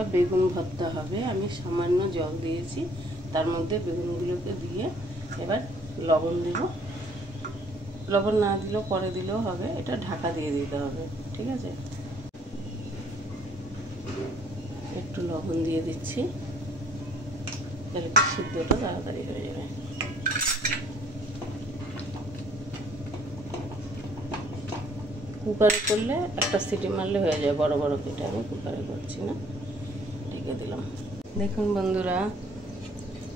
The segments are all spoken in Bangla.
বন্ধুরা, বেগুন ভর্তা হবে। আমি সামান্য জল দিয়েছি, তার মধ্যে বেগুনগুলোকে দিয়ে এবার লবণ দেব। লবণ না দিলেও পরে দিলেও হবে, এটা ঢাকা দিয়ে দিতে হবে, ঠিক আছে। একটু লবণ দিয়ে দিচ্ছি, তাহলে কি সিদ্ধটা তাড়াতাড়ি হয়ে যাবে। কুকারে করলে একটা সিটি মারলে হয়ে যায়, বড় বড় কেটে। আমি কুকারে করছি না, ঢেকে দিলাম। দেখুন বন্ধুরা,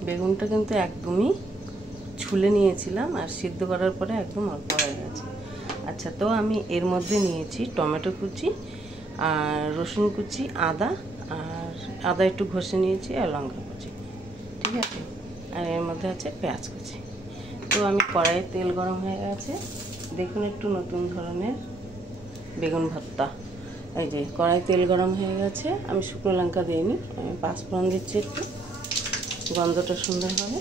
বেগুনটা কিন্তু একদমই ছুলে নিয়েছিলাম, আর সিদ্ধ করার পরে একদম অল্প হয়ে গেছে। আচ্ছা, তো আমি এর মধ্যে নিয়েছি টমেটো কুচি আর রসুন কুচি, আদা একটু ঘষে নিয়েছি, আর লঙ্কা কুচি, ঠিক আছে। আর এর মধ্যে আছে পেঁয়াজ কুচি। তো আমি কড়াইয়ে তেল গরম হয়ে গেছে, দেখুন একটু নতুন ধরনের বেগুন ভর্তা। এই যে কড়াই তেল গরম হয়ে গেছে, আমি শুকনো লঙ্কা দিইনি, আমি পাঁচফোড়ন দিচ্ছি, একটু গন্ধটা সুন্দর হবে।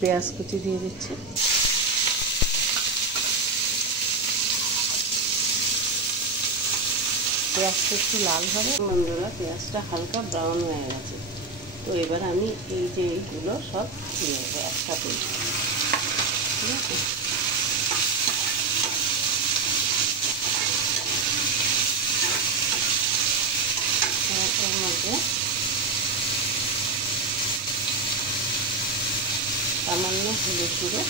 পেঁয়াজ কুচি দিয়ে দিচ্ছি, পেঁয়াজটা একটু লাল হবে বন্ধুরা। পেঁয়াজটা হালকা ব্রাউন হয়ে গেছে, তো এবার আমি এই যে এইগুলো সব দিয়ে দেবো একসাথে, ঠিক আছে। এর মধ্যে সামান্য হলুদ গুঁড়ো,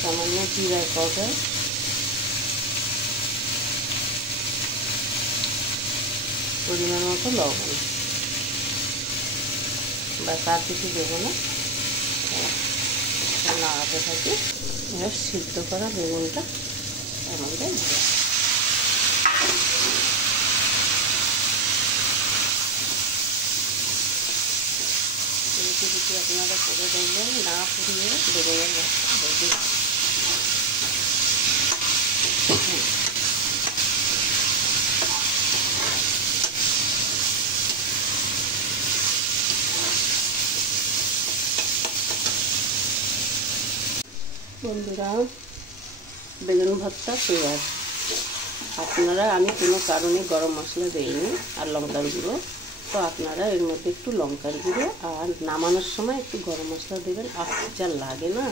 সামান্য জিরার পাউডার, পরিমাণ মতো লবণ, বা তার কিছু দেবো না, নাড়াতে থাকি। এবার সিদ্ধ করা বেগুনটা এর মধ্যে দেবো। যদি আপনারা করে দেখবেন, না পুড়িয়ে বেগুনের ভর্তা রেডি। বন্ধুরা, বেগুন ভর্তা তৈরি। আপনারা, আমি কোনো কারণে গরম মশলা দিইনি আর লঙ্কার গুঁড়ো, তো আপনারা এর মধ্যে একটু লঙ্কার গুঁড়ো আর নামানোর সময় একটু গরম মশলা দেবেন। আর যা লাগে না,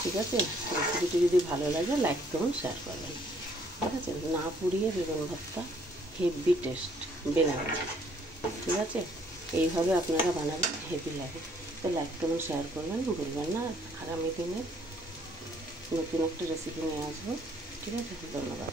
ঠিক আছে। রেসিপিটি যদি ভালো লাগে লাইক করুন, শেয়ার করবেন, ঠিক আছে। না পুড়িয়ে বেগুন ভর্তা হেভি টেস্ট বানাবেন, ঠিক আছে। এইভাবে আপনারা বানাবেন, হেভি লাগে। তো লাইক করুন, শেয়ার করবেন, ভুলবেন না। আগামী দিনে নতুন একটা রেসিপি নিয়ে আসবো, ঠিক আছে। ধন্যবাদ।